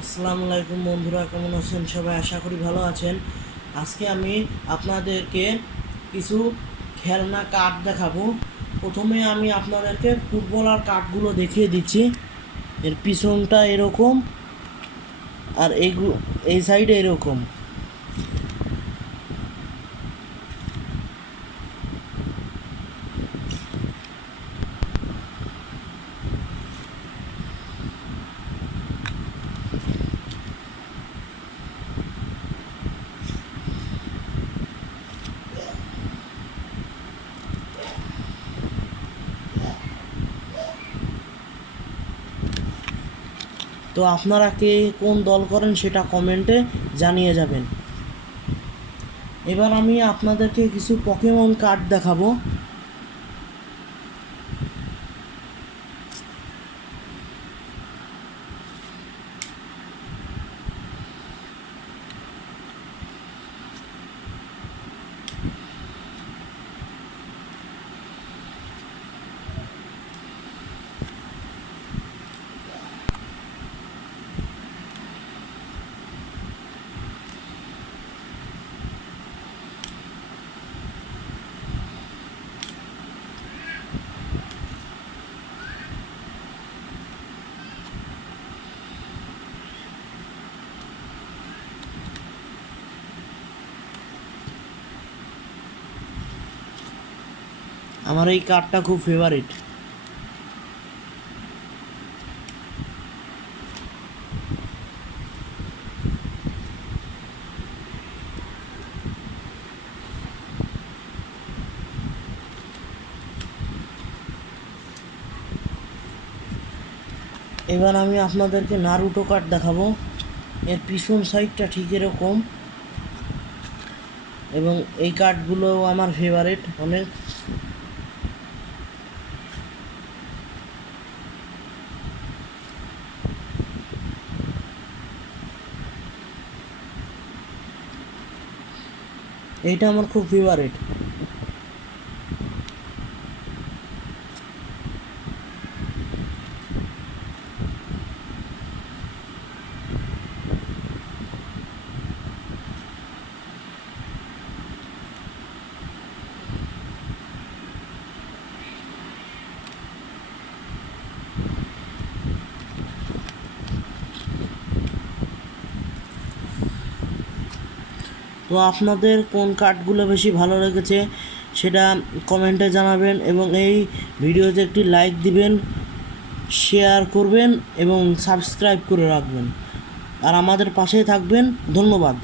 আসসালামু আলাইকুম বন্ধুরা, কেমন আছেন সবাই? আশা করি ভালো আছেন। আজকে আমি আপনাদেরকে কিছু খেলনা কার্ড দেখাবো। প্রথমে আমি আপনাদেরকে ফুটবলার কার্ডগুলো দেখিয়ে দিচ্ছি। এর পিছনটা এরকম আর এই সাইডে এরকম। তো আপনারা কে কোন দল করেন সেটা কমেন্টে জানিয়ে যাবেন। এবার আমি আপনাদেরকে কিছু পকেমন কার্ড দেখাবো। আমার এই কার্ডটা খুব ফেভারিট। এবার আমি আপনাদেরকে নারুটো কার্ড দেখাবো। এর পিছন সাইডটা ঠিক এরকম, এবং এই কার্ডগুলো আমার ফেভারিট অনেক। এইটা আমার খুব ফেভারিট। তো আপনাদের কোন কার্ডগুলো বেশি ভালো লেগেছে সেটা কমেন্টে জানাবেন, এবং এই ভিডিওতে একটি লাইক দিবেন, শেয়ার করবেন এবং সাবস্ক্রাইব করে রাখবেন, আর আমাদের পাশেই থাকবেন। ধন্যবাদ।